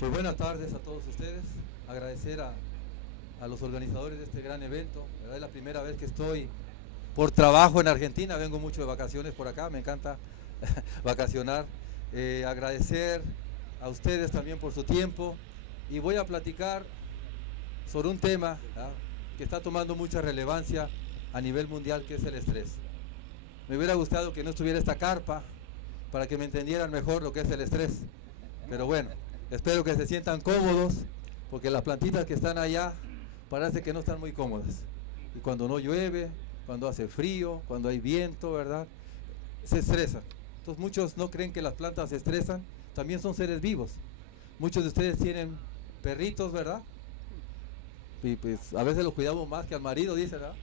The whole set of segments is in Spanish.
Pues buenas tardes a todos ustedes. Agradecer a los organizadores de este gran evento. ¿Verdad? Es la primera vez que estoy por trabajo en Argentina. Vengo mucho de vacaciones por acá. Me encanta vacacionar. Agradecer a ustedes también por su tiempo. Y voy a platicar sobre un tema, ¿verdad?, que está tomando mucha relevancia a nivel mundial, que es el estrés. Me hubiera gustado que no estuviera esta carpa para que me entendieran mejor lo que es el estrés. Pero bueno, espero que se sientan cómodos, porque las plantitas que están allá parece que no están muy cómodas. Y cuando no llueve, cuando hace frío, cuando hay viento, ¿verdad?, se estresan. Entonces muchos no creen que las plantas se estresan, también son seres vivos. Muchos de ustedes tienen perritos, ¿verdad? Y pues a veces los cuidamos más que al marido, dicen, ¿verdad?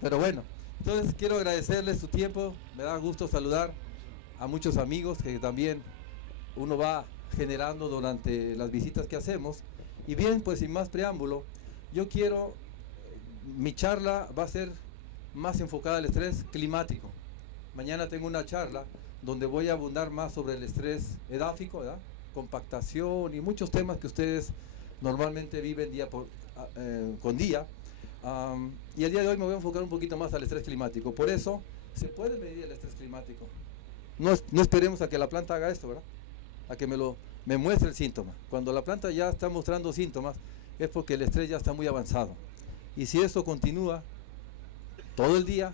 Pero bueno, entonces quiero agradecerles su tiempo. Me da gusto saludar a muchos amigos que también uno va generando durante las visitas que hacemos. Y bien, pues sin más preámbulo, yo quiero, mi charla va a ser más enfocada al estrés climático. Mañana tengo una charla donde voy a abundar más sobre el estrés edáfico, ¿verdad?, compactación y muchos temas que ustedes normalmente viven día con día. Y el día de hoy me voy a enfocar un poquito más al estrés climático. Por eso se puede medir el estrés climático. No esperemos a que la planta haga esto, ¿verdad?, a que me muestre el síntoma. Cuando la planta ya está mostrando síntomas es porque el estrés ya está muy avanzado. Y si esto continúa todo el día,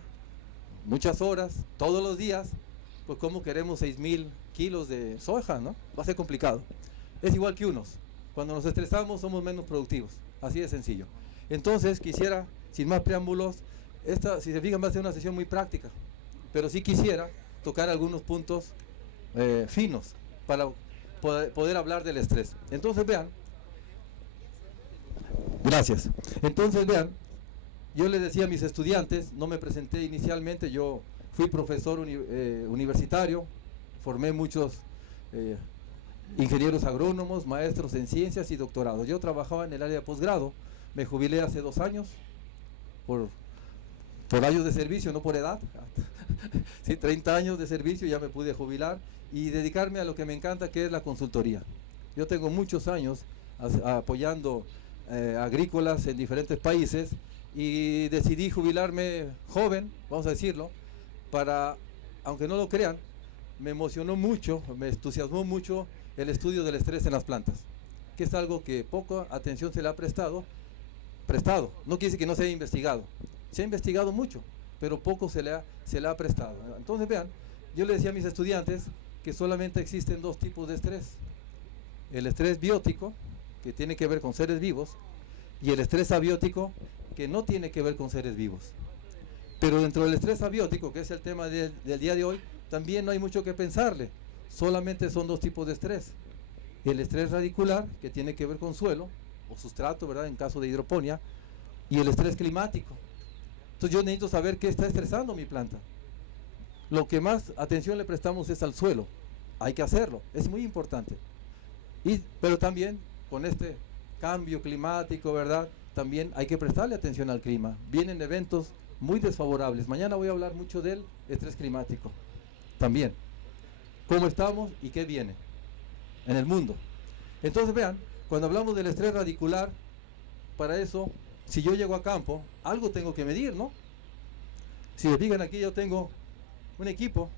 muchas horas, todos los días, pues ¿cómo queremos 6,000 kilos de soja, no? Va a ser complicado. Es igual que unos. Cuando nos estresamos somos menos productivos. Así de sencillo. Entonces quisiera, sin más preámbulos, si se fijan, va a ser una sesión muy práctica, pero sí quisiera tocar algunos puntos finos para poder hablar del estrés. Entonces vean, gracias. Entonces vean, yo les decía a mis estudiantes, no me presenté inicialmente, yo fui profesor universitario, formé muchos ingenieros agrónomos, maestros en ciencias y doctorados. Yo trabajaba en el área de posgrado, me jubilé hace 2 años por años de servicio, no por edad. Sí, 30 años de servicio, ya me pude jubilar y dedicarme a lo que me encanta, que es la consultoría. Yo tengo muchos años apoyando agrícolas en diferentes países y decidí jubilarme joven, vamos a decirlo, aunque no lo crean, me emocionó mucho, me entusiasmó mucho el estudio del estrés en las plantas, que es algo que poca atención se le ha prestado, no quiere decir que no se haya investigado, se ha investigado mucho, pero poco se le ha prestado. Entonces vean, yo le decía a mis estudiantes que solamente existen 2 tipos de estrés: el estrés biótico, que tiene que ver con seres vivos, y el estrés abiótico, que no tiene que ver con seres vivos. Pero dentro del estrés abiótico, que es el tema del día de hoy, también no hay mucho que pensarle. Solamente son 2 tipos de estrés: el estrés radicular, que tiene que ver con suelo o sustrato, ¿verdad?, en caso de hidroponía, y el estrés climático. Entonces yo necesito saber qué está estresando mi planta. Lo que más atención le prestamos es al suelo. Hay que hacerlo, es muy importante. Pero también con este cambio climático, ¿verdad?, también hay que prestarle atención al clima. Vienen eventos muy desfavorables. Mañana voy a hablar mucho del estrés climático también, cómo estamos y qué viene en el mundo. Entonces vean, cuando hablamos del estrés radicular, para eso, si yo llego a campo, algo tengo que medir, ¿no? Si se fijan aquí, yo tengo un equipo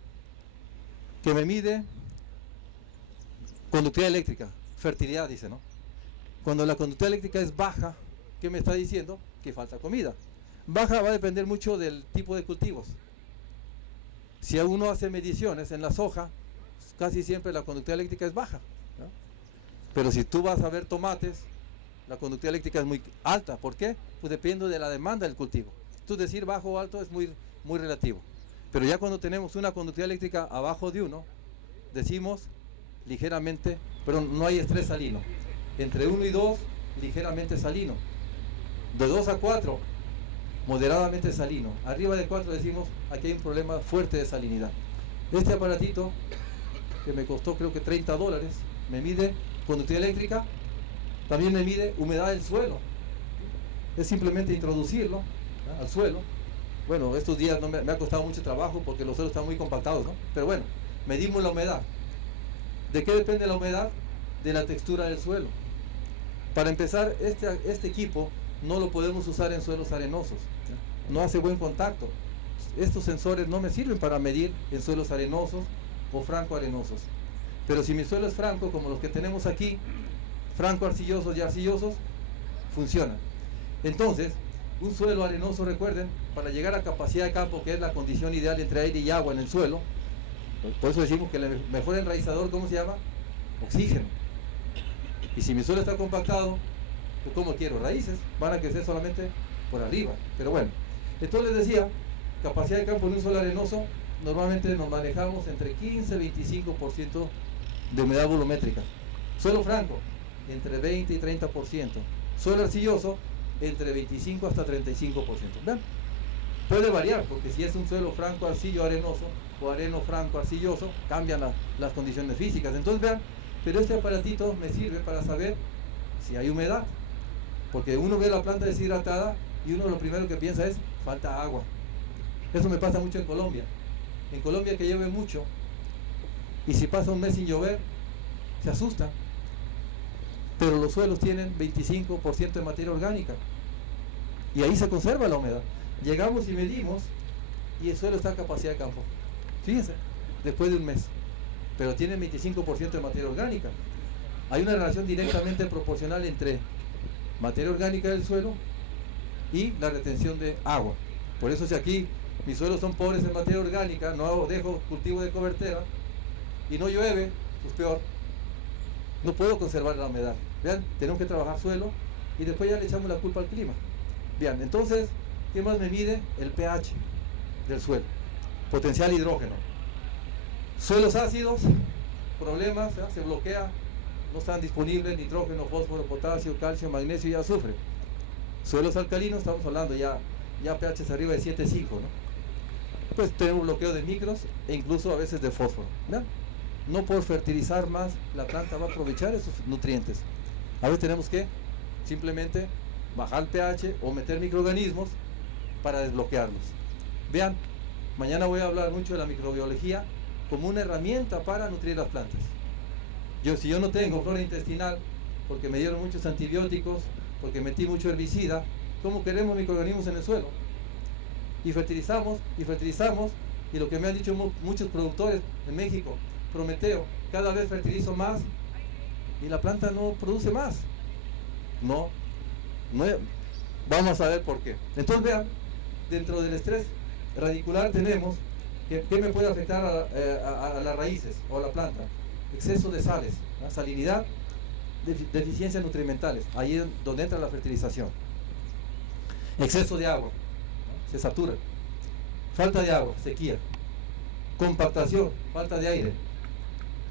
que me mide conductividad eléctrica, fertilidad, dice, ¿no? Cuando la conductividad eléctrica es baja, ¿qué me está diciendo? Que falta comida. Baja va a depender mucho del tipo de cultivos. Si uno hace mediciones en la soja, casi siempre la conductividad eléctrica es baja, ¿no? Pero si tú vas a ver tomates, la conductividad eléctrica es muy alta. ¿Por qué? Pues depende de la demanda del cultivo. Entonces decir bajo o alto es muy relativo. Pero ya cuando tenemos una conductividad eléctrica abajo de 1, decimos ligeramente, pero no hay estrés salino. Entre 1 y 2, ligeramente salino. De 2 a 4, moderadamente salino. Arriba de 4 decimos, aquí hay un problema fuerte de salinidad. Este aparatito, que me costó creo que $30, me mide conductividad eléctrica, también me mide humedad del suelo. Es simplemente introducirlo, ¿no?, al suelo. Bueno, estos días no me ha costado mucho trabajo porque los suelos están muy compactados, ¿no? Pero bueno, medimos la humedad. ¿De qué depende la humedad? De la textura del suelo. Para empezar, este equipo no lo podemos usar en suelos arenosos, no hace buen contacto. Estos sensores no me sirven para medir en suelos arenosos o franco arenosos. Pero si mi suelo es franco, como los que tenemos aquí, franco arcillosos y arcillosos, funcionan. Entonces, un suelo arenoso, recuerden, para llegar a capacidad de campo, que es la condición ideal entre aire y agua en el suelo, por eso decimos que el mejor enraizador, ¿cómo se llama? Oxígeno. Y si mi suelo está compactado, pues ¿cómo quiero? Raíces van a crecer solamente por arriba. Pero bueno, entonces les decía, capacidad de campo en un suelo arenoso, normalmente nos manejamos entre 15 y 25% de humedad volumétrica. Suelo franco, entre 20 y 30%. Suelo arcilloso, entre 25 hasta 35%. ¿Ven? Puede variar, porque si es un suelo franco arcillo arenoso o areno franco arcilloso, cambian las condiciones físicas. Entonces vean, pero este aparatito me sirve para saber si hay humedad, porque uno ve la planta deshidratada y uno lo primero que piensa es falta agua. Eso me pasa mucho en Colombia. En Colombia, que llueve mucho, y si pasa un mes sin llover, se asustan. Pero los suelos tienen 25% de materia orgánica y ahí se conserva la humedad. Llegamos y medimos y el suelo está a capacidad de campo, fíjense, después de un mes, pero tiene 25% de materia orgánica. Hay una relación directamente proporcional entre materia orgánica del suelo y la retención de agua. Por eso, si aquí mis suelos son pobres en materia orgánica, no dejo cultivo de cobertera y no llueve, pues peor, no puedo conservar la humedad. Vean, tenemos que trabajar suelo y después ya le echamos la culpa al clima. Bien, entonces, ¿qué más me mide? El pH del suelo, potencial hidrógeno. Suelos ácidos, problemas, se bloquea, no están disponibles nitrógeno, fósforo, potasio, calcio, magnesio y azufre. Suelos alcalinos, estamos hablando ya pH arriba de 7,5, ¿no? Pues tenemos bloqueo de micros e incluso a veces de fósforo, ¿no? No por fertilizar más, la planta va a aprovechar esos nutrientes. A veces tenemos que simplemente bajar el pH o meter microorganismos para desbloquearlos. Vean, mañana voy a hablar mucho de la microbiología como una herramienta para nutrir las plantas. Si yo no tengo flora intestinal, porque me dieron muchos antibióticos, porque metí mucho herbicida, ¿cómo queremos microorganismos en el suelo? Y fertilizamos, y lo que me han dicho muchos productores en México, Prometeo, cada vez fertilizo más y la planta no produce más. No, vamos a ver por qué. Entonces vean, dentro del estrés radicular tenemos ¿qué me puede afectar a las raíces o a la planta? Exceso de sales, ¿no? Salinidad, deficiencias nutrimentales, ahí es donde entra la fertilización. Exceso de agua, ¿no? Se satura. Falta de agua, sequía. Compactación, falta de aire.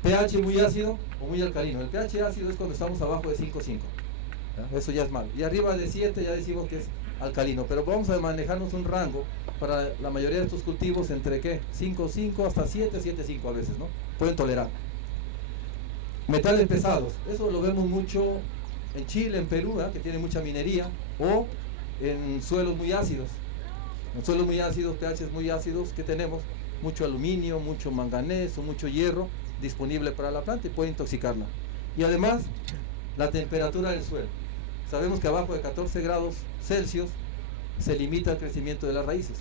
pH muy ácido o muy alcalino. El pH ácido es cuando estamos abajo de 5,5. Eso ya es malo. Y arriba de 7 ya decimos que es alcalino. Pero vamos a manejarnos un rango para la mayoría de estos cultivos entre ¿qué? 5,5 hasta 7, 7,5 a veces, ¿no? Pueden tolerar. Metales pesados. Eso lo vemos mucho en Chile, en Perú, que tiene mucha minería, o en suelos muy ácidos. En suelos muy ácidos, pH muy ácidos, que tenemos mucho aluminio, mucho manganeso, mucho hierro disponible para la planta y puede intoxicarla. Y además, la temperatura del suelo. Sabemos que abajo de 14 grados Celsius se limita el crecimiento de las raíces,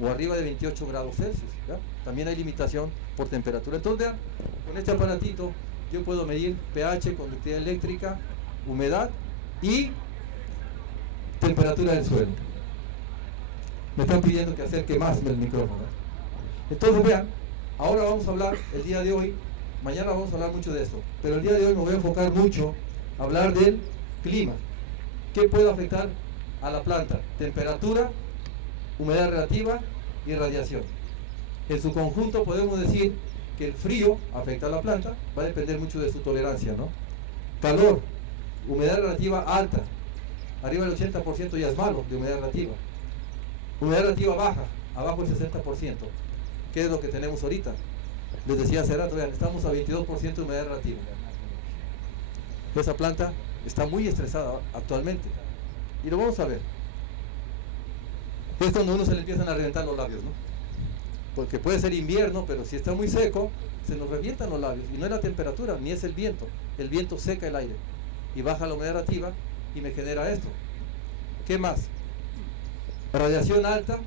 o arriba de 28 grados Celsius, ¿ya? También hay limitación por temperatura. Entonces, vean, con este aparatito yo puedo medir pH, conductividad eléctrica, humedad y temperatura del suelo. Me están pidiendo que acerque más el micrófono. Entonces vean, ahora vamos a hablar el día de hoy, mañana vamos a hablar mucho de esto, pero el día de hoy me voy a enfocar mucho a hablar del clima. ¿Qué puede afectar a la planta? Temperatura, humedad relativa y radiación. En su conjunto podemos decir que el frío afecta a la planta, va a depender mucho de su tolerancia, ¿no? Calor, humedad relativa alta, arriba del 80% ya es malo de humedad relativa. Humedad relativa baja, abajo del 60%. ¿Qué es lo que tenemos ahorita? Les decía hace rato, vean, estamos a 22% de humedad relativa. Esa planta está muy estresada actualmente. Y lo vamos a ver. Es cuando a uno se le empiezan a reventar los labios, ¿no? Porque puede ser invierno, pero si está muy seco, se nos revientan los labios. Y no es la temperatura, ni es el viento. El viento seca el aire. y baja la humedad relativa y me genera esto. ¿Qué más? Radiación alta,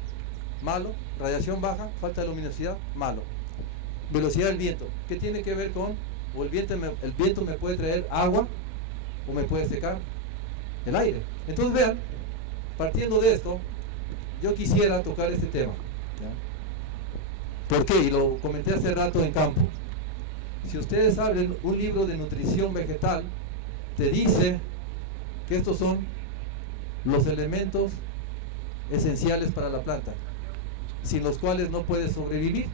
malo. Radiación baja, falta de luminosidad, malo. Velocidad del viento. ¿Qué tiene que ver con? O el viento me puede traer agua o me puede secar el aire. Entonces vean, partiendo de esto, yo quisiera tocar este tema. ¿Ya? ¿Por qué? Y lo comenté hace rato en campo. Si ustedes abren un libro de nutrición vegetal, te dice que estos son los elementos esenciales para la planta, sin los cuales no puede sobrevivir.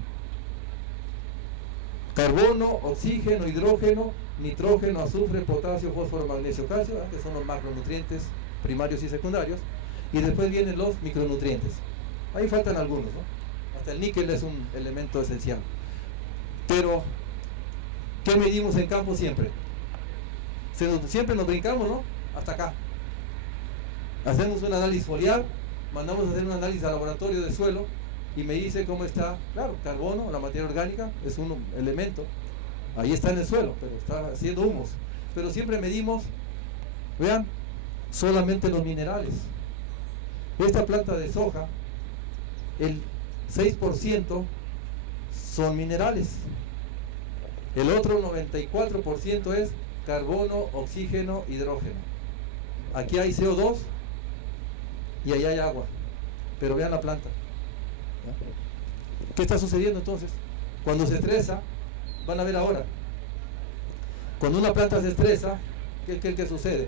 Carbono, oxígeno, hidrógeno, nitrógeno, azufre, potasio, fósforo, magnesio, calcio, que son los macronutrientes primarios y secundarios, y después vienen los micronutrientes. Ahí faltan algunos, ¿no? Hasta el níquel es un elemento esencial. Pero, ¿qué medimos en campo siempre? Siempre nos brincamos, ¿no? Hasta acá. Hacemos un análisis foliar, mandamos a hacer un análisis al laboratorio de suelo y me dice cómo está. Claro, carbono, la materia orgánica, es un elemento. Ahí está en el suelo, pero está haciendo humos. Pero siempre medimos, vean, solamente los minerales. Esta planta de soja, el 6% son minerales. El otro 94% es carbono, oxígeno, hidrógeno. Aquí hay CO2 y allá hay agua. Pero vean la planta. ¿Qué está sucediendo entonces? Cuando se estresa, van a ver ahora. Cuando una planta se estresa, ¿qué sucede?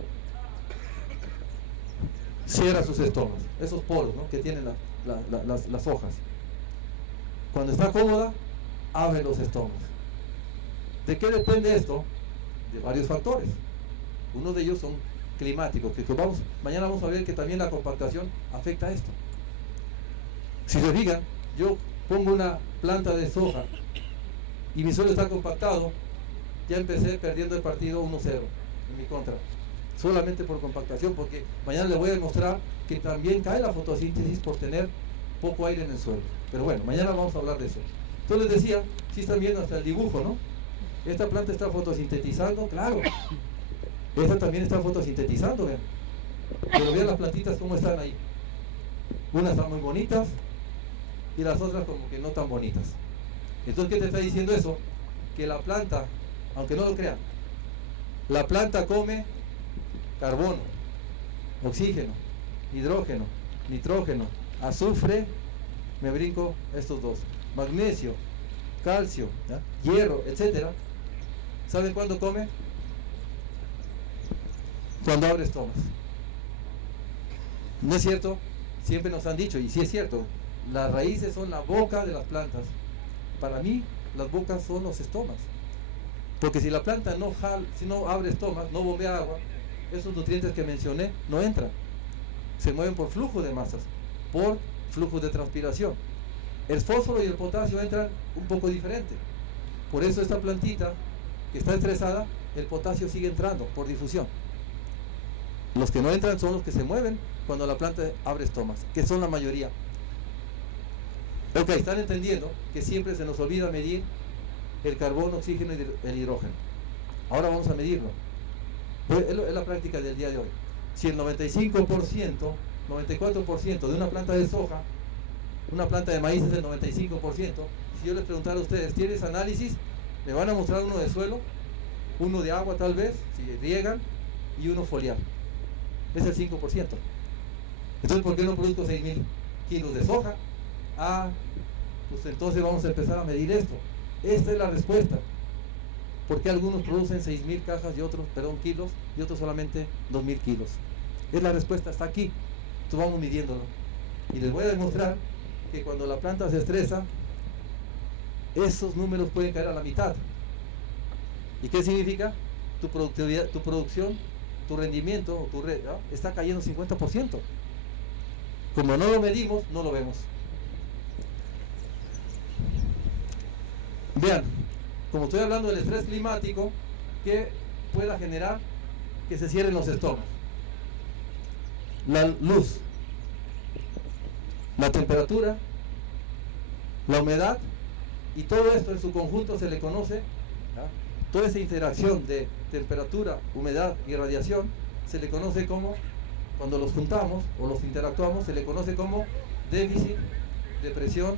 Cierra sus estomas, esos poros, ¿no?, que tienen las hojas. Cuando está cómoda, abre los estomas. ¿De qué depende esto? De varios factores. Uno de ellos son climáticos, que mañana vamos a ver que también la compactación afecta a esto. Si se fijan, yo pongo una planta de soja y mi suelo está compactado, ya empecé perdiendo el partido 1-0 en mi contra, solamente por compactación, porque mañana les voy a demostrar que también cae la fotosíntesis por tener poco aire en el suelo. Pero bueno, mañana vamos a hablar de eso. Entonces les decía, si están viendo hasta el dibujo, ¿no? Esta planta está fotosintetizando, claro. Esta también está fotosintetizando, vean. Pero vean las plantitas cómo están ahí. Unas están muy bonitas y las otras como que no tan bonitas. Entonces, ¿qué te está diciendo eso? Que la planta, aunque no lo crean, la planta come carbono, oxígeno, hidrógeno, nitrógeno, azufre, me brinco estos dos, magnesio, calcio, ¿ya?, hierro, etcétera. ¿Saben cuándo come? Cuando abre estomas. ¿No es cierto? Siempre nos han dicho, y sí es cierto, las raíces son la boca de las plantas. Para mí, las bocas son los estomas. Porque si la planta si no abre estomas, no bombea agua, esos nutrientes que mencioné no entran. Se mueven por flujo de masas, por flujo de transpiración. El fósforo y el potasio entran un poco diferente. Por eso esta plantita que está estresada, el potasio sigue entrando por difusión. Los que no entran son los que se mueven cuando la planta abre estomas, que son la mayoría. Ok, están entendiendo que siempre se nos olvida medir el carbono, oxígeno y el hidrógeno. Ahora vamos a medirlo. Es la práctica del día de hoy. Si el 95%, 94% de una planta de soja, una planta de maíz es el 95%, si yo les preguntara a ustedes, ¿tienes análisis? Me van a mostrar uno de suelo, uno de agua tal vez, si riegan, y uno foliar. Es el 5%. Entonces, ¿por qué no produzco 6.000 kilos de soja? Pues entonces vamos a empezar a medir esto. Esta es la respuesta. ¿Por qué algunos producen 6.000 cajas kilos, y otros solamente 2.000 kilos? Es la respuesta, está aquí. Entonces vamos midiéndolo. Y les voy a demostrar que cuando la planta se estresa, esos números pueden caer a la mitad. ¿Y qué significa? Tu productividad, tu producción, tu rendimiento, ¿no?, está cayendo 50%. Como no lo medimos, no lo vemos. Vean, como estoy hablando del estrés climático, que pueda generar que se cierren los estomas. La luz, la temperatura, la humedad, y todo esto en su conjunto se le conoce, ¿ya?, Toda esa interacción de temperatura, humedad y radiación se le conoce como, cuando los juntamos o los interactuamos, se le conoce como déficit de presión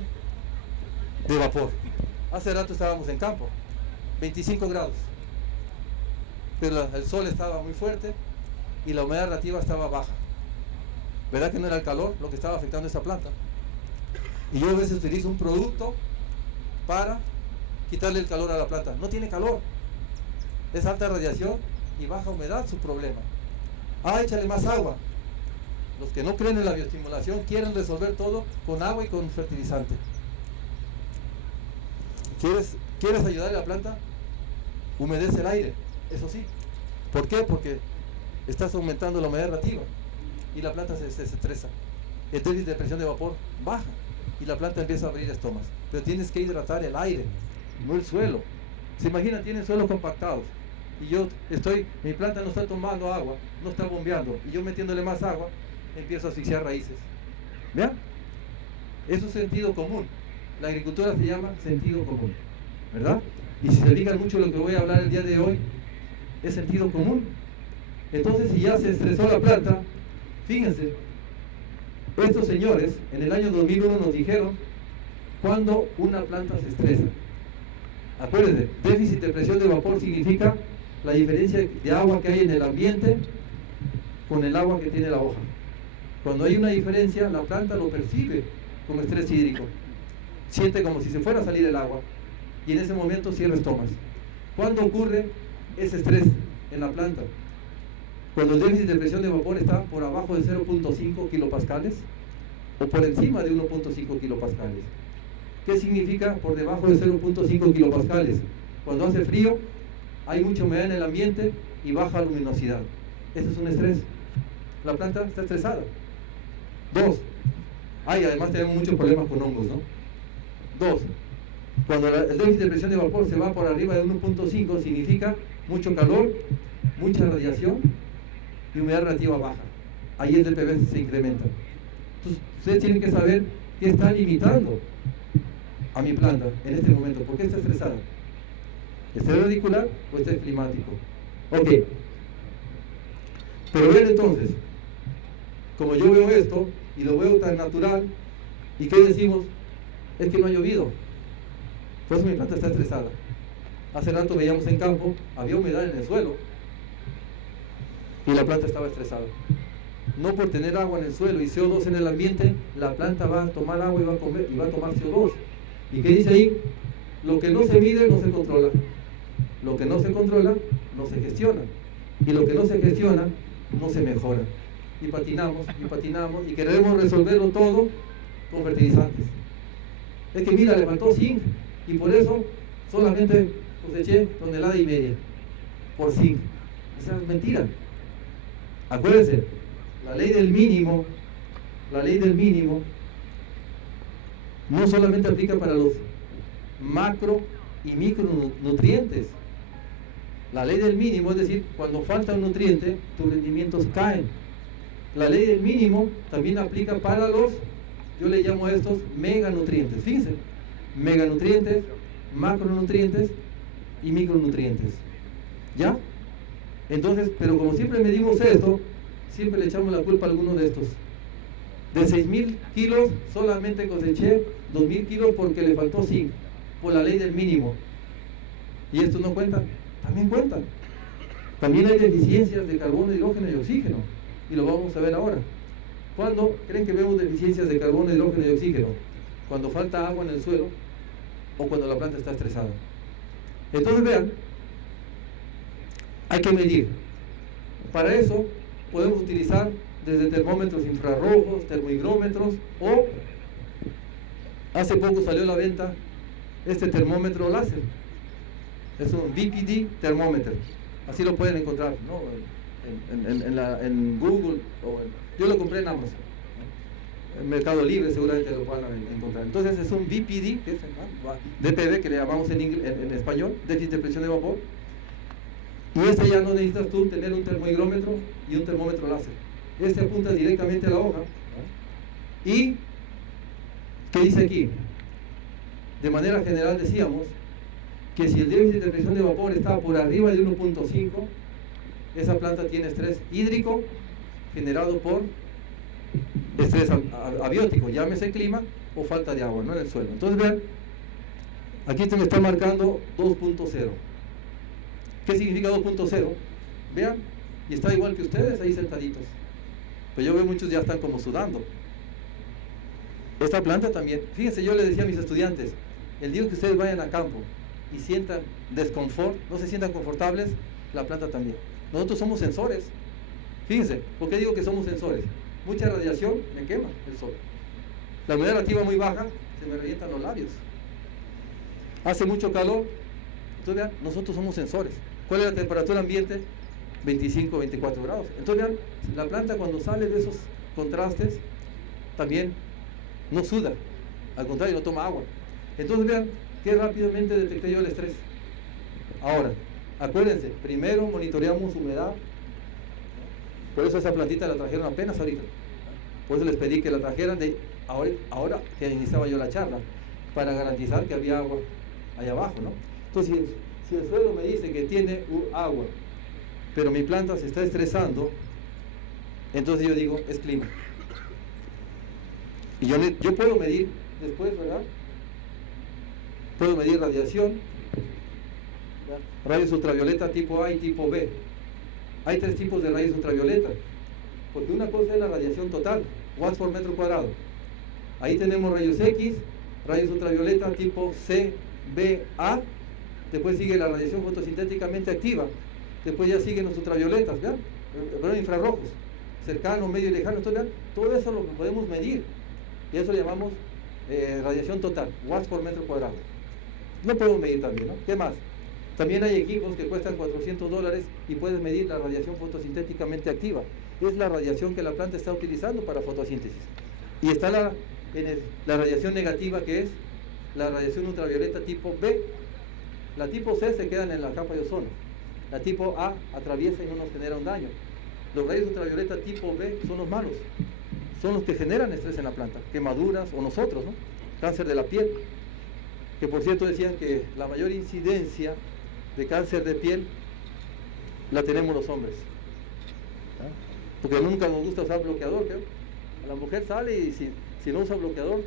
de vapor. Hace rato estábamos en campo, 25 grados, pero el sol estaba muy fuerte y la humedad relativa estaba baja. ¿Verdad que no era el calor lo que estaba afectando esta planta? Y yo a veces utilizo un producto para quitarle el calor a la planta. No tiene calor, es alta radiación y baja humedad su problema. Échale más agua. Los que no creen en la bioestimulación quieren resolver todo con agua y con fertilizante. ¿Quieres ayudarle a la planta? Humedece el aire, eso sí. ¿Por qué? Porque estás aumentando la humedad relativa y la planta se estresa. El déficit de presión de vapor baja y la planta empieza a abrir estomas. Pero tienes que hidratar el aire, no el suelo. Se imagina, tienen suelos compactados y mi planta no está tomando agua, no está bombeando, y yo metiéndole más agua empiezo a asfixiar raíces. ¿Vean? Eso es sentido común. La agricultura se llama sentido común, ¿verdad? Y si se fijan mucho lo que voy a hablar el día de hoy, es sentido común. Entonces, si ya se estresó la planta, fíjense, estos señores en el año 2001 nos dijeron cuando una planta se estresa. Acuérdense, déficit de presión de vapor significa la diferencia de agua que hay en el ambiente con el agua que tiene la hoja. Cuando hay una diferencia, la planta lo percibe como estrés hídrico. Siente como si se fuera a salir el agua y en ese momento cierra estomas. ¿Cuándo ocurre ese estrés en la planta? Cuando el déficit de presión de vapor está por abajo de 0.5 kilopascales o por encima de 1.5 kilopascales. ¿Qué significa por debajo de 0.5 kilopascales? Cuando hace frío, hay mucha humedad en el ambiente y baja luminosidad. Eso es un estrés. La planta está estresada. 2. Además tenemos muchos problemas con hongos, ¿no? 2. Cuando el déficit de presión de vapor se va por arriba de 1.5, significa mucho calor, mucha radiación y humedad relativa baja. Ahí el DPV se incrementa. Entonces, ustedes tienen que saber qué está limitando a mi planta en este momento. ¿Por qué está estresada? ¿Estrés radicular o estrés climático? Ok. Pero ven entonces, como yo veo esto y lo veo tan natural, ¿y qué decimos? Es que no ha llovido. Por eso mi planta está estresada. Hace rato veíamos en campo, había humedad en el suelo y la planta estaba estresada. No por tener agua en el suelo y CO2 en el ambiente, la planta va a tomar agua y va a tomar CO2. ¿Y qué dice ahí? Lo que no se mide no se controla. Lo que no se controla no se gestiona. Y lo que no se gestiona no se mejora. Y patinamos y queremos resolverlo todo con fertilizantes. Es que mira, le faltó zinc y por eso solamente coseché 1,5 toneladas por zinc. Esa es mentira. Acuérdense, la ley del mínimo no solamente aplica para los macro y micronutrientes. La ley del mínimo, es decir, cuando falta un nutriente, tus rendimientos caen. La ley del mínimo también aplica para los, yo le llamo a estos meganutrientes. Fíjense, meganutrientes, macronutrientes y micronutrientes. ¿Ya? Entonces, pero como siempre medimos esto, siempre le echamos la culpa a alguno de estos. De 6,000 kilos, solamente coseché 2,000 kilos porque le faltó zinc, por la ley del mínimo. ¿Y estos no cuentan? También cuentan. También hay deficiencias de carbono, hidrógeno y oxígeno. Y lo vamos a ver ahora. ¿Cuándo creen que vemos deficiencias de carbono, hidrógeno y oxígeno? Cuando falta agua en el suelo o cuando la planta está estresada. Entonces vean, hay que medir. Para eso podemos utilizar desde termómetros infrarrojos, termohigrómetros o hace poco salió a la venta este termómetro láser. Es un VPD termómetro. Así lo pueden encontrar, ¿no? En Google. Yo lo compré en Amazon. En Mercado Libre seguramente lo puedan encontrar. Entonces es un VPD, que es DPV, que le llamamos en español, déficit de presión de vapor. Y este ya no necesitas tú tener un termohigrómetro y un termómetro láser. Este apunta directamente a la hoja. ¿No? Y, ¿qué dice aquí? De manera general decíamos que si el déficit de presión de vapor está por arriba de 1.5, esa planta tiene estrés hídrico generado por estrés abiótico, llámese clima o falta de agua, ¿no?, en el suelo. Entonces vean, aquí se me está marcando 2.0. ¿Qué significa 2.0? Vean, y está igual que ustedes ahí sentaditos. Pues yo veo muchos ya están como sudando. Esta planta también, fíjense, yo les decía a mis estudiantes, el día que ustedes vayan a campo y sientan desconfort, no se sientan confortables, la planta también. Nosotros somos sensores. Fíjense, ¿por qué digo que somos sensores? Mucha radiación me quema el sol. La humedad relativa muy baja, se me revientan los labios. Hace mucho calor, entonces vean, nosotros somos sensores. ¿Cuál es la temperatura ambiente? 25, 24 grados. Entonces vean, la planta cuando sale de esos contrastes, también no suda, al contrario, no toma agua. Entonces vean, qué rápidamente detecté yo el estrés. Ahora, acuérdense, primero monitoreamos humedad. Por eso esa plantita la trajeron apenas ahorita. Por eso les pedí que la trajeran de ahora que iniciaba yo la charla, para garantizar que había agua allá abajo, ¿no? Entonces, si el suelo me dice que tiene agua, pero mi planta se está estresando, entonces yo digo, es clima. Y yo puedo medir después, ¿verdad? Puedo medir radiación, ¿verdad?, rayos ultravioleta tipo A y tipo B. Hay 3 tipos de rayos ultravioleta, porque una cosa es la radiación total, watts por metro cuadrado. Ahí tenemos rayos X, rayos ultravioleta tipo C, B, A. Después sigue la radiación fotosintéticamente activa. Después ya siguen los ultravioletas, ¿vean? Perdón, infrarrojos, cercano, medio y lejano. Entonces, ¿vean? Todo eso lo podemos medir. Y eso le llamamos radiación total, watts por metro cuadrado. No podemos medir también, ¿no? ¿Qué más? También hay equipos que cuestan $400 y puedes medir la radiación fotosintéticamente activa. Es la radiación que la planta está utilizando para fotosíntesis. Y está la radiación negativa, que es la radiación ultravioleta tipo B. La tipo C se quedan en la capa de ozono. La tipo A atraviesa y no nos genera un daño. Los rayos ultravioleta tipo B son los malos. Son los que generan estrés en la planta, quemaduras o nosotros, ¿no? Cáncer de la piel. Que por cierto decían que la mayor incidencia de cáncer de piel la tenemos los hombres. ¿Ah? Porque nunca nos gusta usar bloqueador, ¿qué? La mujer sale y si no usa bloqueador,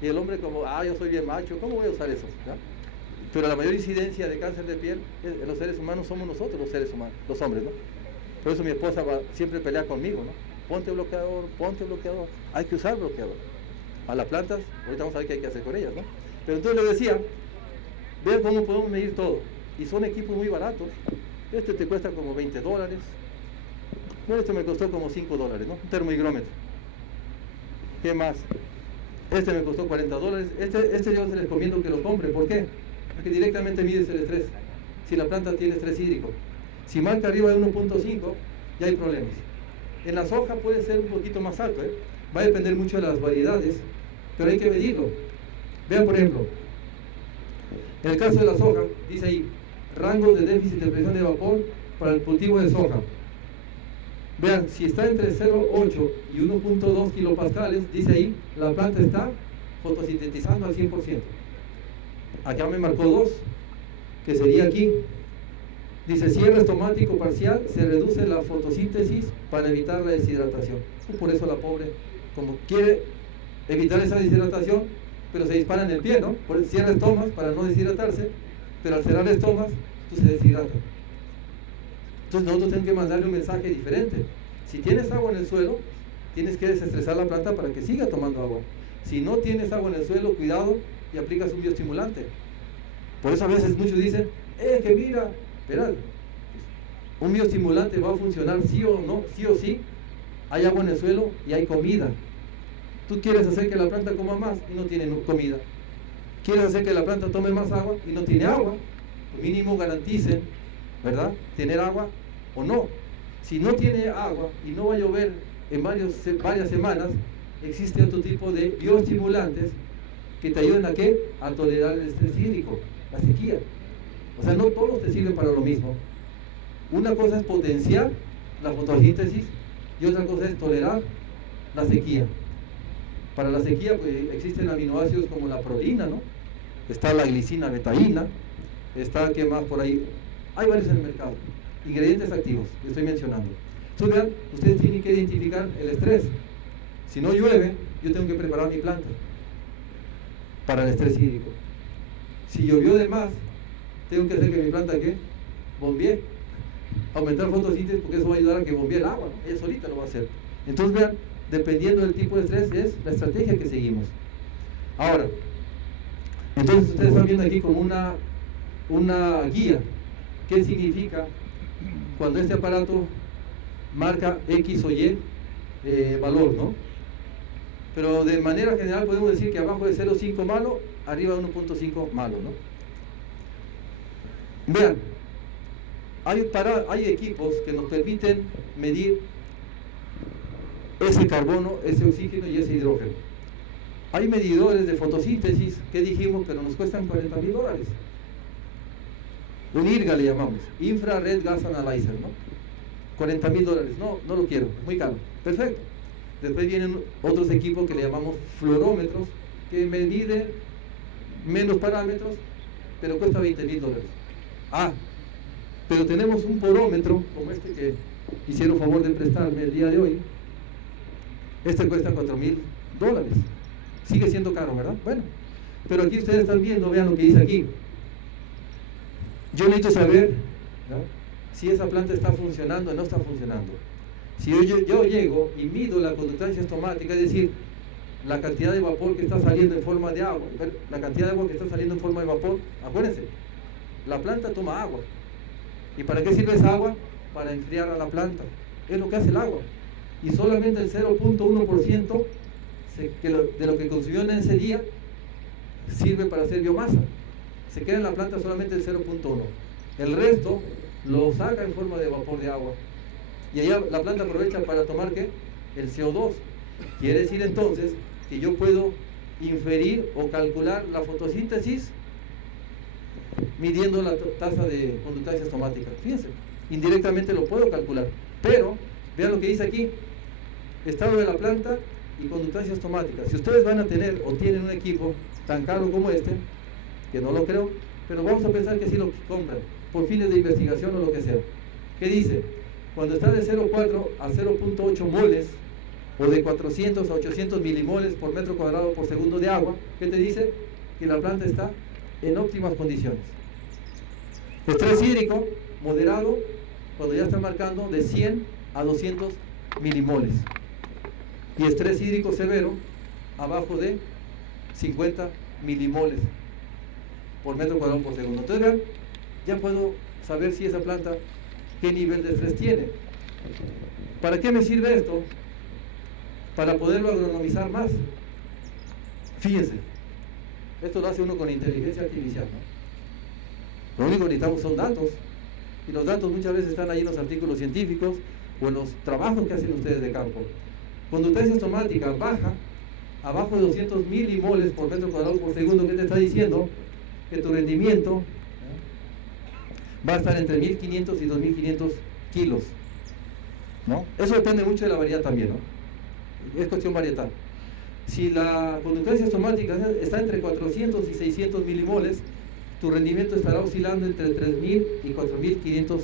y el hombre como, yo soy bien macho, ¿cómo voy a usar eso? ¿Ya? Pero la mayor incidencia de cáncer de piel en los seres humanos somos nosotros, los seres humanos, los hombres, ¿no? Por eso mi esposa siempre pelea conmigo, ¿no? Ponte bloqueador, hay que usar bloqueador. A las plantas, ahorita vamos a ver qué hay que hacer con ellas, ¿no? Pero entonces les decía, vean cómo podemos medir todo. Y son equipos muy baratos. Este te cuesta como $20. Bueno, este me costó como $5, ¿no? Un termohigrómetro. ¿Qué más? Este me costó $40. Este yo se les recomiendo que lo compren. ¿Por qué? Porque directamente mides el estrés. Si la planta tiene estrés hídrico. Si marca arriba de 1.5, ya hay problemas. En la soja puede ser un poquito más alto, ¿eh? Va a depender mucho de las variedades, pero hay que medirlo. Vean, por ejemplo, en el caso de la soja, dice ahí, rangos de déficit de presión de vapor para el cultivo de soja. Vean, si está entre 0,8 y 1.2 kilopascales, dice ahí, la planta está fotosintetizando al 100%. Acá me marcó 2, que sería aquí. Dice, cierre estomático parcial, se reduce la fotosíntesis para evitar la deshidratación. Por eso la pobre, como quiere evitar esa deshidratación, pero se dispara en el pie, ¿no? Por eso cierra estomas para no deshidratarse, pero al cerrar estomas, pues se deshidrata. Entonces nosotros tenemos que mandarle un mensaje diferente. Si tienes agua en el suelo, tienes que desestresar la planta para que siga tomando agua. Si no tienes agua en el suelo, cuidado y aplicas un bioestimulante. Por eso a veces muchos dicen, que mira, esperad, un bioestimulante va a funcionar sí o no, sí o sí. Hay agua en el suelo y hay comida. Tú quieres hacer que la planta coma más y no tiene comida. Quieres hacer que la planta tome más agua y no tiene agua. Mínimo garanticen, ¿verdad?, tener agua o no. Si no tiene agua y no va a llover en varias semanas, existe otro tipo de bioestimulantes que te ayuden a ¿qué? A tolerar el estrés hídrico, la sequía. O sea, no todos te sirven para lo mismo. Una cosa es potenciar la fotosíntesis y otra cosa es tolerar la sequía. Para la sequía pues, existen aminoácidos como la prolina, ¿no? Está la glicina betaína, está, ¿qué más por ahí? Hay varios en el mercado, ingredientes activos, que estoy mencionando. Entonces vean, ustedes tienen que identificar el estrés. Si no llueve, yo tengo que preparar mi planta para el estrés hídrico. Si llovió de más, tengo que hacer que mi planta, ¿qué? Bombee, aumentar fotosíntesis, porque eso va a ayudar a que bombee el agua, ¿no? Ella solita lo va a hacer. Entonces vean, dependiendo del tipo de estrés, es la estrategia que seguimos. Ahora, entonces ustedes están viendo aquí como una guía. ¿Qué significa cuando este aparato marca X o Y valor, ¿no? Pero de manera general podemos decir que abajo de 0,5 malo, arriba de 1,5 malo, ¿no? Vean, hay equipos que nos permiten medir ese carbono, ese oxígeno y ese hidrógeno. Hay medidores de fotosíntesis que dijimos, pero nos cuestan $40,000. Un IRGA le llamamos, Infrared Gas Analyzer, ¿no? $40,000, no lo quiero, muy caro, perfecto. Después vienen otros equipos que le llamamos fluorómetros, que miden menos parámetros, pero cuesta $20,000. Pero tenemos un porómetro, como este que hicieron favor de prestarme el día de hoy. Este cuesta $4,000. Sigue siendo caro, ¿verdad? Bueno, pero aquí ustedes están viendo, vean lo que dice aquí. Yo necesito saber, ¿no?, si esa planta está funcionando o no está funcionando. Si yo llego y mido la conductancia estomática, es decir, la cantidad de vapor que está saliendo en forma de agua, la cantidad de agua que está saliendo en forma de vapor, acuérdense, la planta toma agua. ¿Y para qué sirve esa agua? Para enfriar a la planta. Es lo que hace el agua. Y solamente el 0,1% de lo que consumió en ese día sirve para hacer biomasa. Se queda en la planta solamente el 0,1%. El resto lo saca en forma de vapor de agua. Y allá la planta aprovecha para tomar, ¿qué? El CO2. Quiere decir entonces que yo puedo inferir o calcular la fotosíntesis midiendo la tasa de conductancia estomática. Fíjense, indirectamente lo puedo calcular. Pero, vean lo que dice aquí: estado de la planta y conductancia estomática. Si ustedes van a tener o tienen un equipo tan caro como este, que no lo creo, pero vamos a pensar que sí lo compran, por fines de investigación o lo que sea. ¿Qué dice? Cuando está de 0,4 a 0,8 moles, o de 400 a 800 milimoles por metro cuadrado por segundo de agua, ¿qué te dice? Que la planta está en óptimas condiciones. Estrés hídrico moderado, cuando ya está marcando de 100 a 200 milimoles. Y estrés hídrico severo, abajo de 50 milimoles por metro cuadrado por segundo. Entonces vean, ya puedo saber si esa planta, qué nivel de estrés tiene. ¿Para qué me sirve esto? Para poderlo agronomizar más. Fíjense, esto lo hace uno con inteligencia artificial, ¿no? Lo único que necesitamos son datos, y los datos muchas veces están ahí en los artículos científicos o en los trabajos que hacen ustedes de campo. Conductancia estomática baja, abajo de 200 milimoles por metro cuadrado por segundo. ¿Qué te está diciendo? Que tu rendimiento va a estar entre 1.500 y 2.500 kilos, ¿no? Eso depende mucho de la variedad también, ¿no? Es cuestión varietal. Si la conductancia estomática está entre 400 y 600 milimoles, tu rendimiento estará oscilando entre 3.000 y 4.500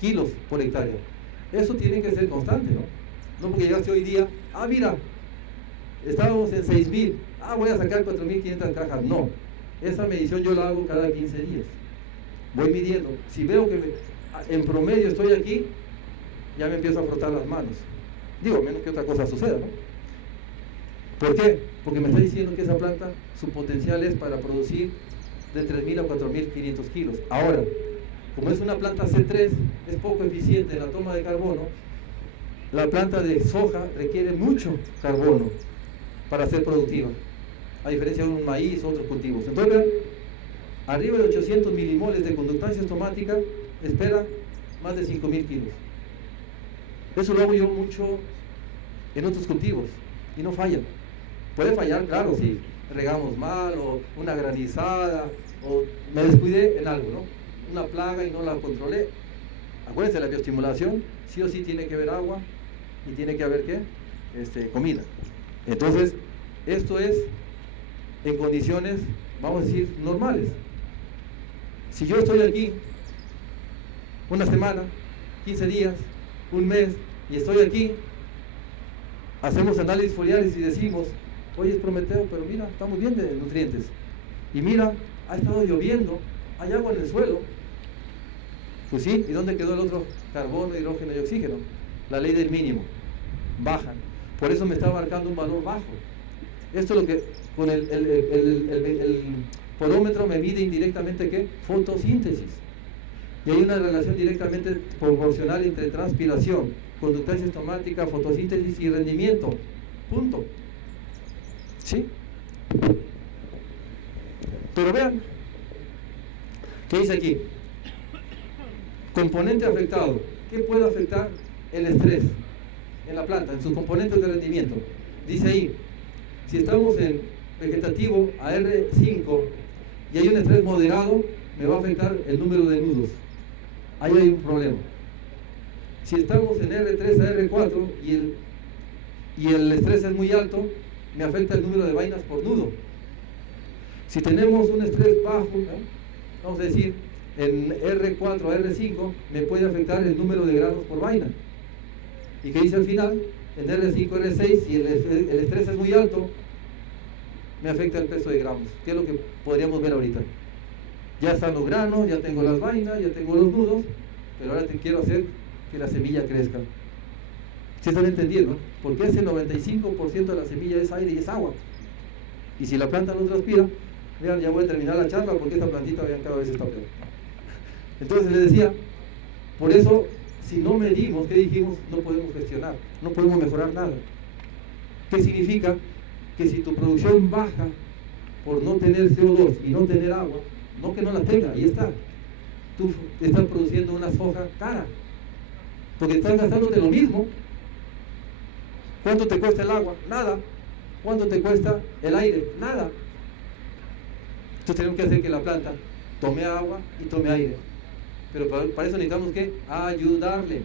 kilos por hectárea. Eso tiene que ser constante, ¿no? No porque llegaste hoy día, mira, estábamos en 6.000, voy a sacar 4.500 cajas. No, esa medición yo la hago cada 15 días. Voy midiendo. Si veo que en promedio estoy aquí, ya me empiezo a frotar las manos. Digo, a menos que otra cosa suceda, ¿no? ¿Por qué? Porque me está diciendo que esa planta, su potencial es para producir de 3.000 a 4.500 kilos. Ahora, como es una planta C3, es poco eficiente en la toma de carbono. La planta de soja requiere mucho carbono para ser productiva, a diferencia de un maíz o otros cultivos. Entonces, vean, arriba de 800 milimoles de conductancia estomática, espera más de 5.000 kilos. Eso lo hago yo mucho en otros cultivos y no falla. Puede fallar, claro, si regamos mal o una granizada o me descuidé en algo, ¿no? Una plaga y no la controlé. Acuérdense, la bioestimulación sí o sí tiene que haber agua y tiene que haber, ¿qué? Comida. Entonces, esto es en condiciones, vamos a decir, normales. Si yo estoy aquí una semana, 15 días, un mes, y estoy aquí, hacemos análisis foliares y decimos, oye, es Prometeo, pero mira, estamos bien de nutrientes. Y mira, ha estado lloviendo, hay agua en el suelo. Pues sí, ¿y dónde quedó el otro? Carbono, hidrógeno y oxígeno. La ley del mínimo. Bajan. Por eso me está marcando un valor bajo. Esto es lo que con el porómetro me mide indirectamente, ¿qué? Fotosíntesis. Y hay una relación directamente proporcional entre transpiración, conductancia estomática, fotosíntesis y rendimiento. Punto. ¿Sí? Pero vean, ¿qué dice aquí? Componente afectado. ¿Qué puede afectar el estrés en la planta, en sus componentes de rendimiento? Dice ahí, si estamos en vegetativo a R5 y hay un estrés moderado, me va a afectar el número de nudos. Ahí hay un problema. Si estamos en R3 a R4 y el estrés es muy alto, me afecta el número de vainas por nudo. Si tenemos un estrés bajo, vamos a decir, en R4 a R5, me puede afectar el número de granos por vaina. ¿Y qué dice al final? En R5 a R6, si el estrés es muy alto, me afecta el peso de gramos, que es lo que podríamos ver ahorita. Ya están los granos, ya tengo las vainas, ya tengo los nudos, pero ahora quiero hacer que la semilla crezca. ¿Sí están entendiendo? Porque ese 95% de la semilla es aire y es agua. Y si la planta no transpira, vean, ya voy a terminar la charla porque esta plantita, vean, cada vez está peor. Entonces les decía, por eso, si no medimos, ¿qué dijimos? No podemos gestionar, no podemos mejorar nada. ¿Qué significa? Que si tu producción baja por no tener CO2 y no tener agua, no que no la tenga, ahí está, tú estás produciendo una soja cara, porque estás gastándote lo mismo. ¿Cuánto te cuesta el agua? Nada. ¿Cuánto te cuesta el aire? Nada. Entonces tenemos que hacer que la planta tome agua y tome aire. Pero para eso necesitamos que ayudarle.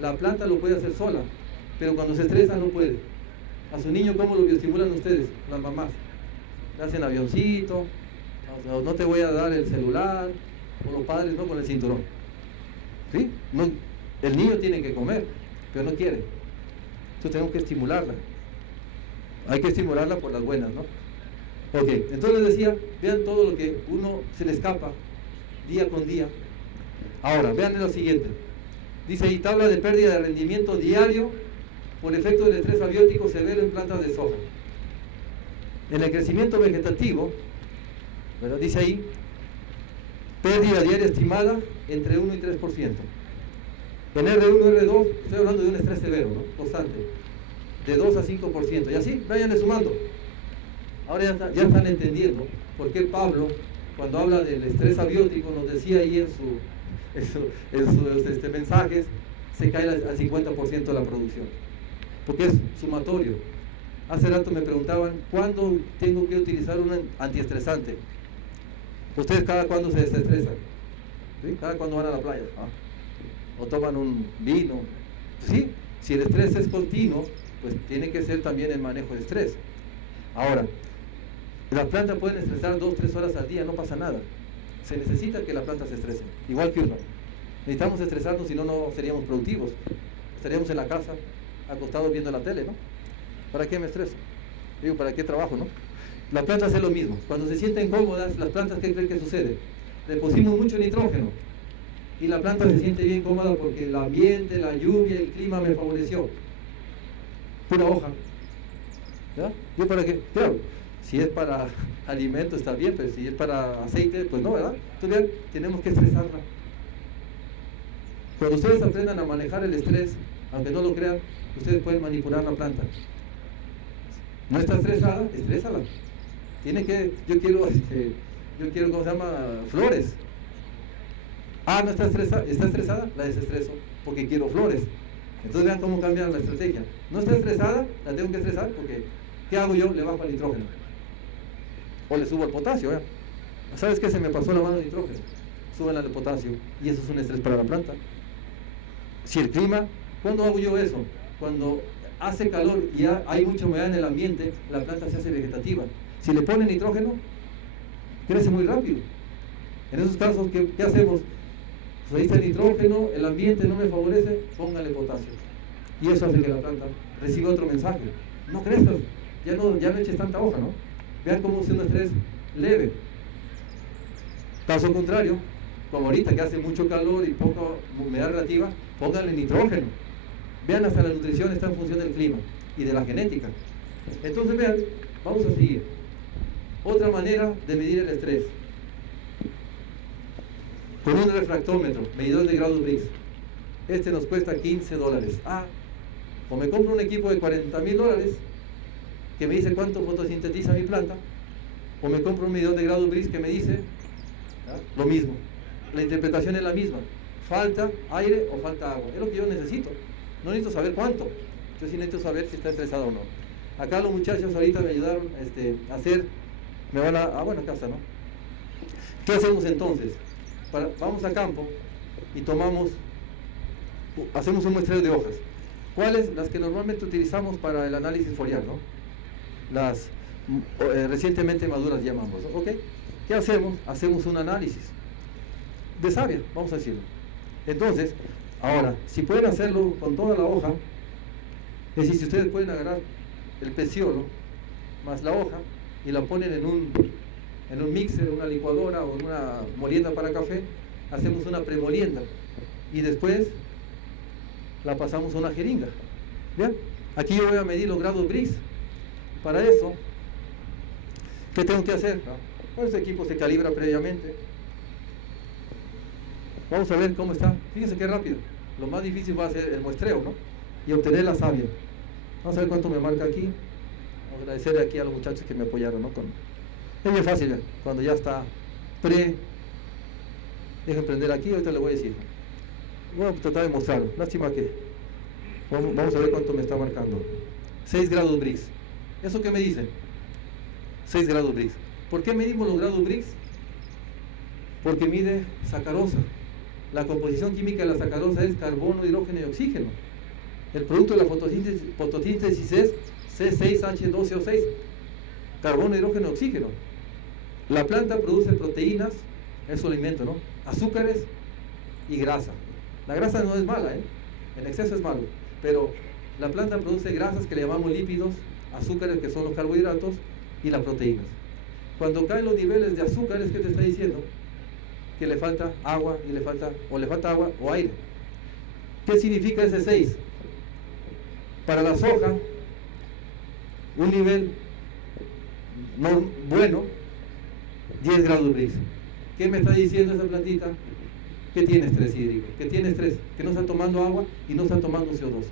La planta lo puede hacer sola, pero cuando se estresa no puede. A su niño, ¿cómo lo bioestimulan ustedes? Las mamás. Le hacen avioncito, no te voy a dar el celular, o los padres no con el cinturón. ¿Sí? No, el niño tiene que comer, pero no quiere. Entonces tenemos que estimularla. Hay que estimularla por las buenas, ¿no? Ok, entonces les decía, vean todo lo que uno se le escapa día con día. Ahora, vean lo siguiente. Dice ahí, tabla de pérdida de rendimiento diario por efecto del estrés abiótico severo en plantas de soja. En el crecimiento vegetativo, ¿verdad? Dice ahí, pérdida diaria estimada entre 1 y 3%. En R1 y R2, estoy hablando de un estrés severo, ¿no? Constante, de 2 a 5%. Y así, vayanle sumando. Ahora ya están entendiendo por qué Pablo, cuando habla del estrés abiótico, nos decía ahí en sus mensajes, se cae al 50% de la producción. Porque es sumatorio. Hace rato me preguntaban, ¿cuándo tengo que utilizar un antiestresante? ¿Ustedes cada cuándo se desestresan? ¿Sí? ¿Cada cuándo van a la playa? ¿O toman un vino? Sí, si el estrés es continuo, pues tiene que ser también el manejo de estrés. Ahora, las plantas pueden estresar 2-3 horas al día, no pasa nada. Se necesita que las plantas se estresen, igual que uno. Necesitamos estresarnos, si no, no seríamos productivos. Estaríamos en la casa, acostados viendo la tele, ¿no? ¿Para qué me estreso? Digo, ¿para qué trabajo, no? Las plantas es lo mismo. Cuando se sienten cómodas, las plantas, ¿qué creen que sucede? Le pusimos mucho nitrógeno y la planta se siente bien cómoda porque el ambiente, la lluvia, el clima me favoreció. Pura hoja. ¿Ya? ¿Yo para qué? Claro, si es para alimento está bien, pero si es para aceite, pues no, ¿verdad? Entonces, bien, tenemos que estresarla. Cuando ustedes aprendan a manejar el estrés, aunque no lo crean, ustedes pueden manipular la planta. ¿No está estresada? Estrésala. Tiene que, yo quiero, ¿cómo se llama? Flores. Ah, no está estresada, la desestreso, porque quiero flores. Entonces vean cómo cambian la estrategia. No está estresada, la tengo que estresar porque, ¿qué hago yo? Le bajo el nitrógeno. O le subo el potasio, ¿eh? ¿Sabes qué? Se me pasó la mano de nitrógeno. Súbenle el potasio. Y eso es un estrés para la planta. Si el clima, ¿cuándo hago yo eso? Cuando hace calor y hay mucha humedad en el ambiente, la planta se hace vegetativa. Si le ponen nitrógeno, crece muy rápido. En esos casos, ¿qué hacemos? Pues ahí está el nitrógeno, el ambiente no me favorece, póngale potasio. Y eso hace que la planta reciba otro mensaje. No crezcas, ya no eches tanta hoja, ¿no? Vean cómo es un estrés leve. Caso contrario, como ahorita que hace mucho calor y poca humedad relativa, pónganle nitrógeno. Vean, hasta la nutrición está en función del clima y de la genética. Entonces vean, vamos a seguir. Otra manera de medir el estrés. Con un refractómetro, medidor de grados Brix. Este nos cuesta $15. O me compro un equipo de $40,000 que me dice cuánto fotosintetiza mi planta, o me compro un medidor de grados Brix que me dice lo mismo. La interpretación es la misma. Falta aire o falta agua. Es lo que yo necesito. No necesito saber cuánto. Yo sí necesito saber si está estresado o no. Acá los muchachos ahorita me ayudaron a hacer. Me van bueno, acá está, ¿no? ¿Qué hacemos entonces? Vamos a campo y hacemos un muestreo de hojas. ¿Cuáles? Las que normalmente utilizamos para el análisis foliar, ¿no? Las recientemente maduras llamamos, ¿no? ¿Ok? ¿Qué hacemos? Hacemos un análisis de savia, vamos a decirlo. Entonces, ahora, si pueden hacerlo con toda la hoja, es decir, si ustedes pueden agarrar el peciolo más la hoja y la ponen en un mixer, una licuadora o en una molienda para café, hacemos una premolienda y después la pasamos a una jeringa. ¿Bien? Aquí yo voy a medir los grados Brix. Para eso, ¿qué tengo que hacer? Pues este equipo se calibra previamente. Vamos a ver cómo está. Fíjense qué rápido. Lo más difícil va a ser el muestreo, ¿no? Y obtener la savia. Vamos a ver cuánto me marca aquí. Vamos a agradecerle aquí a los muchachos que me apoyaron, ¿no? Es bien fácil, ¿eh? Cuando ya está dejen prender aquí, ahorita le voy a decir. Voy a tratar de mostrarlo. Lástima que vamos a ver cuánto me está marcando. 6 grados Brix. ¿Eso qué me dice? 6 grados Brix. ¿Por qué medimos los grados Brix? Porque mide sacarosa. La composición química de la sacarosa es carbono, hidrógeno y oxígeno. El producto de la fotosíntesis es C6H12O6. Carbono, hidrógeno y oxígeno. La planta produce proteínas, es su alimento, ¿no? Azúcares y grasa. La grasa no es mala, ¿eh? En exceso es malo. Pero la planta produce grasas que le llamamos lípidos, azúcares que son los carbohidratos y las proteínas. Cuando caen los niveles de azúcares, ¿qué te está diciendo? Que le falta agua y le falta agua o aire. ¿Qué significa ese 6? Para la soja, un nivel no bueno, 10 grados Brix. ¿Qué me está diciendo esa plantita? Que tiene estrés hídrico, que tiene estrés, que no está tomando agua y no está tomando CO2.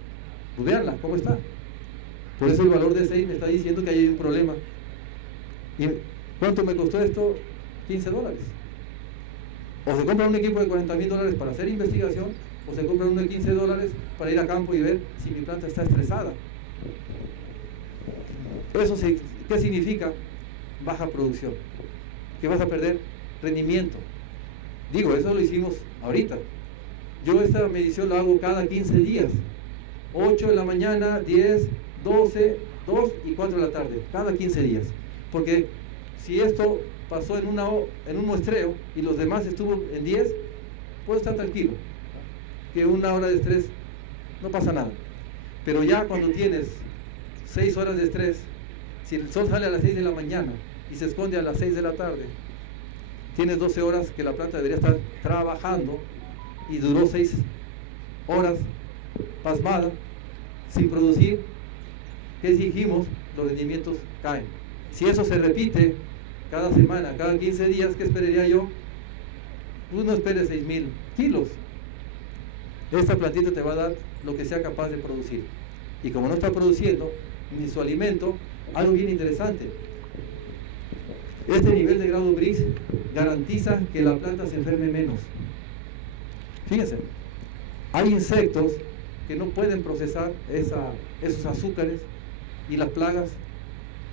Pues veanla, ¿cómo está? Por eso el valor de 6 me está diciendo que hay un problema. ¿Y cuánto me costó esto? $15. O se compra un equipo de $40,000 para hacer investigación, o se compra uno de $15 para ir a campo y ver si mi planta está estresada. Eso ¿qué significa? Baja producción, que vas a perder rendimiento. Digo, eso lo hicimos ahorita. Yo esta medición la hago cada 15 días. 8 de la mañana, 10, 12, 2 y 4 de la tarde. Cada 15 días. Porque si esto pasó en un muestreo y los demás estuvo en 10, puedo estar tranquilo. Que una hora de estrés no pasa nada. Pero ya cuando tienes 6 horas de estrés, si el sol sale a las 6 de la mañana y se esconde a las 6 de la tarde, tienes 12 horas que la planta debería estar trabajando y duró 6 horas pasmada sin producir. ¿Qué dijimos? Los rendimientos caen. Si eso se repite cada semana, cada 15 días, ¿qué esperaría yo? Pues no esperes 6,000 kilos. Esta plantita te va a dar lo que sea capaz de producir. Y como no está produciendo ni su alimento, algo bien interesante. Este nivel de grado Brix garantiza que la planta se enferme menos. Fíjense, hay insectos que no pueden procesar esos azúcares y las plagas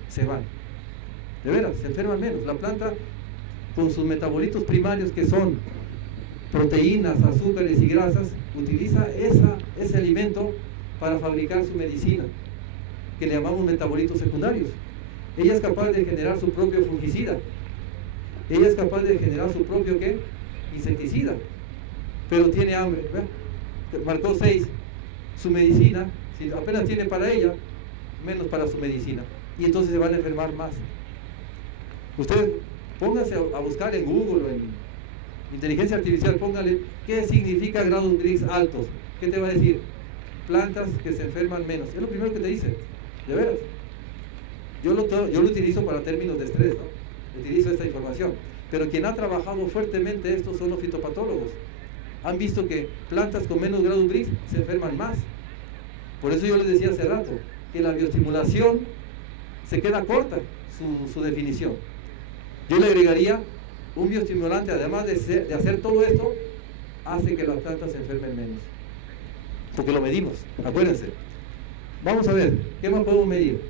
se van. De veras, se enferman menos. La planta, con sus metabolitos primarios que son proteínas, azúcares y grasas, utiliza ese alimento para fabricar su medicina, que le llamamos metabolitos secundarios. Ella es capaz de generar su propio fungicida. ella es capaz de generar su propio ¿qué? Insecticida, pero tiene hambre, ¿verdad? Marcó 6, su medicina, si apenas tiene para ella, menos para su medicina, y entonces se van a enfermar más. Ustedes pónganse a buscar en Google o en inteligencia artificial, póngale qué significa grados Brix altos. ¿Qué te va a decir? Plantas que se enferman menos. Es lo primero que te dice, de veras. Yo lo utilizo para términos de estrés, ¿no? Utilizo esta información. Pero quien ha trabajado fuertemente esto son los fitopatólogos. Han visto que plantas con menos grados Brix se enferman más. Por eso yo les decía hace rato que la bioestimulación se queda corta su definición. Yo le agregaría un bioestimulante, además de hacer todo esto, hace que las plantas se enfermen menos. Porque lo medimos, acuérdense. Vamos a ver, ¿qué más podemos medir?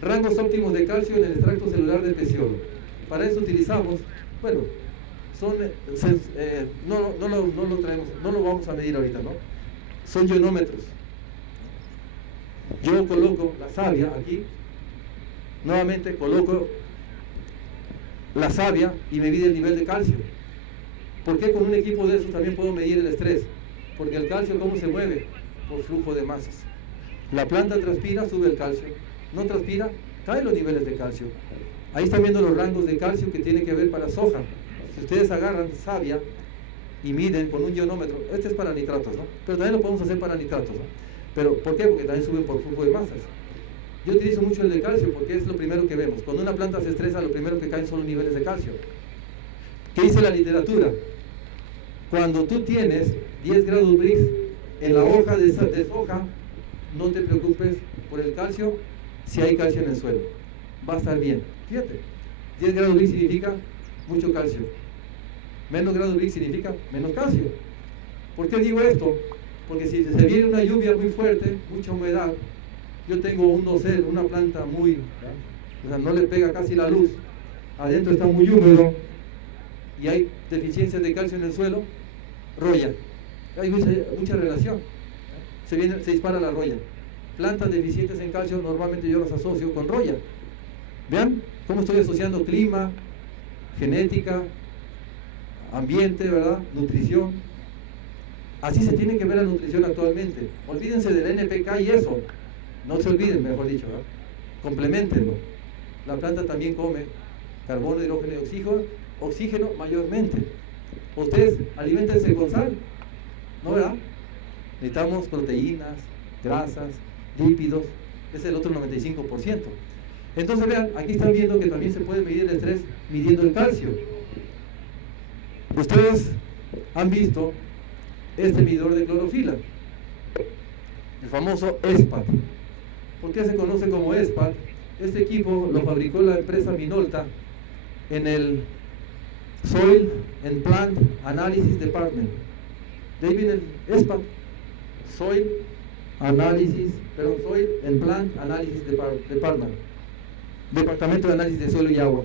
Rangos óptimos de calcio en el extracto celular del peciolo. Para eso utilizamos, bueno, no lo traemos, no lo vamos a medir ahorita, ¿no? Son ionómetros. Yo coloco la savia aquí, nuevamente coloco la savia y me mide el nivel de calcio. ¿Por qué con un equipo de esos también puedo medir el estrés? Porque el calcio, ¿cómo se mueve? Por flujo de masas. La planta transpira, sube el calcio. No transpira, caen los niveles de calcio. Ahí están viendo los rangos de calcio que tiene que ver para soja. Si ustedes agarran savia y miden con un ionómetro, este es para nitratos, ¿no? Pero también lo podemos hacer para nitratos, ¿no? Pero, ¿por qué? Porque también suben por flujo de masas. Yo utilizo mucho el de calcio porque es lo primero que vemos. Cuando una planta se estresa, lo primero que caen son los niveles de calcio. ¿Qué dice la literatura? Cuando tú tienes 10 grados Brix en la hoja de soja, no te preocupes por el calcio si hay calcio en el suelo. Va a estar bien. Fíjate, 10 grados Brix significa mucho calcio. Menos grados Brix significa menos calcio. ¿Por qué digo esto? Porque si se viene una lluvia muy fuerte, mucha humedad, yo tengo un dosel, una planta muy, o sea, no le pega casi la luz, adentro está muy húmedo y hay deficiencias de calcio en el suelo, roya. Hay mucha relación. Se dispara la roya. Plantas deficientes en calcio normalmente yo las asocio con roya. Vean cómo estoy asociando clima, genética, ambiente, ¿verdad? Nutrición. Así se tiene que ver la nutrición actualmente. Olvídense del NPK y eso. No se olviden, mejor dicho, ¿verdad? Complementenlo. La planta también come carbono, hidrógeno y oxígeno mayormente. Ustedes aliméntense con sal, ¿no, verdad? Necesitamos proteínas, grasas, lípidos, es el otro 95%. Entonces vean, aquí están viendo que también se puede medir el estrés midiendo el calcio. Ustedes han visto este medidor de clorofila, el famoso ESPAT. ¿Por qué se conoce como ESPAT? Este equipo lo fabricó la empresa Minolta en el Soil and Plant Analysis Department. De ahí viene el ESPAT, Soil and Plant Analysis Department, Departamento de Análisis de Suelo y Agua,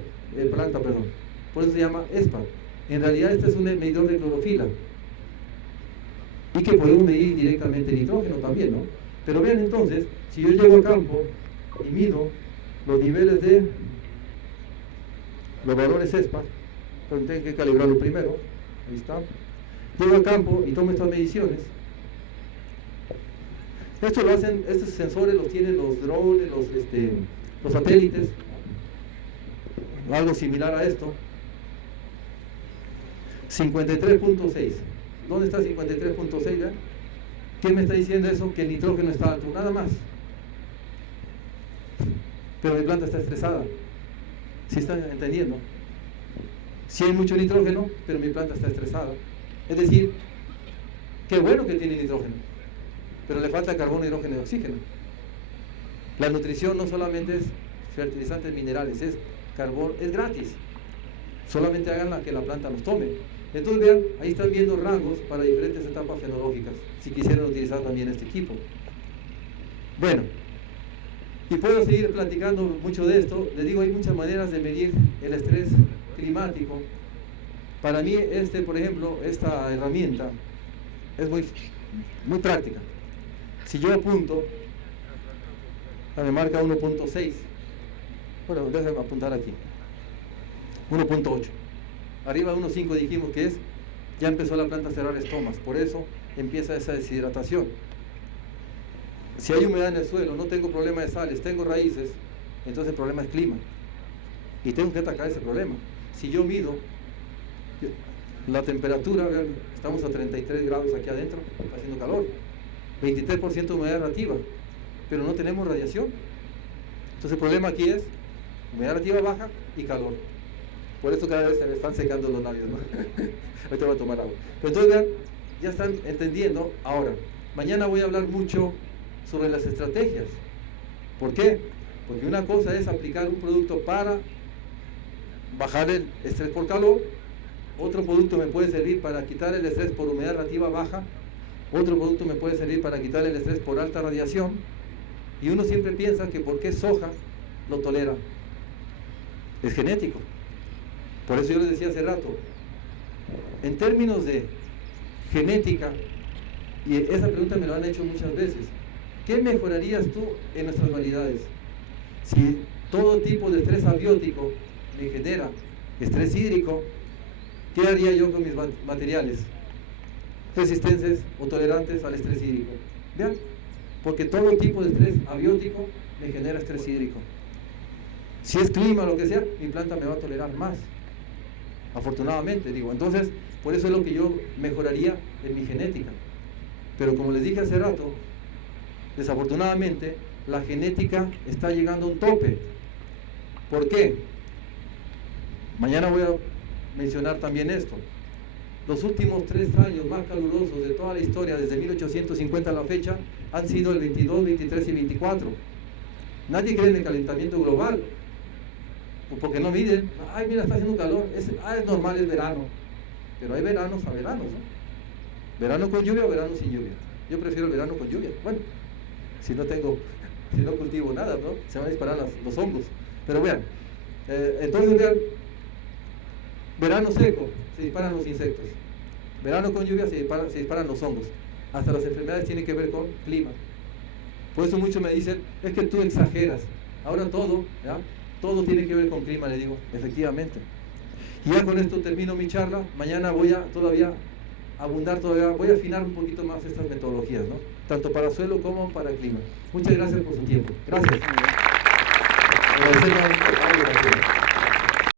Planta, perdón. Por eso se llama ESPAT. En realidad este es un medidor de clorofila y que podemos medir directamente nitrógeno también, ¿no? Pero vean entonces, si yo llego a campo y mido los niveles de los valores ESPAT, pero tengo que calibrarlo primero, ahí está. Llego a campo y tomo estas mediciones. Esto lo hacen, estos sensores los tienen los drones, los satélites, algo similar a esto. 53.6. ¿Dónde está 53.6? ¿Ya? ¿Qué me está diciendo eso? Que el nitrógeno está alto, nada más. Pero mi planta está estresada. ¿Sí están entendiendo? Sí hay mucho nitrógeno, pero mi planta está estresada. Es decir, qué bueno que tiene nitrógeno, pero le falta carbono, hidrógeno y oxígeno. La nutrición no solamente es fertilizantes minerales, es carbón, es gratis. Solamente háganla que la planta los tome. Entonces vean, ahí están viendo rangos para diferentes etapas fenológicas, si quisieran utilizar también este equipo. Bueno, y puedo seguir platicando mucho de esto. Les digo, hay muchas maneras de medir el estrés climático. Para mí, por ejemplo, esta herramienta es muy práctica. Si yo apunto, me marca 1.6. Bueno, déjenme apuntar aquí. 1.8. Arriba de 1.5 dijimos que es, ya empezó la planta a cerrar estomas, por eso empieza esa deshidratación. Si hay humedad en el suelo, no tengo problema de sales, tengo raíces, entonces el problema es clima. Y tengo que atacar ese problema. Si yo mido la temperatura, vean, estamos a 33 grados aquí adentro, está haciendo calor, 23% de humedad relativa, pero no tenemos radiación. Entonces el problema aquí es humedad relativa baja y calor. Por eso cada vez se me están secando los labios, ¿no? Ahorita voy a tomar agua. Pero entonces vean, ya están entendiendo. Ahora, mañana voy a hablar mucho sobre las estrategias. ¿Por qué? Porque una cosa es aplicar un producto para bajar el estrés por calor, otro producto me puede servir para quitar el estrés por humedad relativa baja, otro producto me puede servir para quitar el estrés por alta radiación, y uno siempre piensa que porque es soja lo tolera. Es genético. Por eso yo les decía hace rato, en términos de genética, y esa pregunta me lo han hecho muchas veces, ¿qué mejorarías tú en nuestras variedades? Si todo tipo de estrés abiótico me genera estrés hídrico, ¿qué haría yo con mis materiales? Resistentes o tolerantes al estrés hídrico. Vean, porque todo tipo de estrés abiótico me genera estrés hídrico. Si es clima o lo que sea, mi planta me va a tolerar más. Afortunadamente, digo. Entonces, por eso es lo que yo mejoraría en mi genética. Pero como les dije hace rato, desafortunadamente, la genética está llegando a un tope. ¿Por qué? Mañana voy a mencionar también esto. Los últimos 3 años más calurosos de toda la historia, desde 1850 a la fecha, han sido el 22, 23 y 24. Nadie cree en el calentamiento global, porque no miden. Ay, mira, está haciendo calor. Es normal, es verano. Pero hay veranos a veranos, ¿no? Verano con lluvia o verano sin lluvia. Yo prefiero el verano con lluvia. Bueno, si no cultivo nada, ¿no? Se van a disparar los hongos. Pero vean, entonces vean, verano seco, se disparan los insectos. Verano con lluvia, se disparan los hongos. Hasta las enfermedades tienen que ver con clima. Por eso muchos me dicen, es que tú exageras. Ahora todo, ¿ya? Todo tiene que ver con clima, le digo, efectivamente. Y ya con esto termino mi charla. Mañana voy a voy a afinar un poquito más estas metodologías, ¿no? Tanto para suelo como para clima. Muchas gracias por su tiempo. Gracias.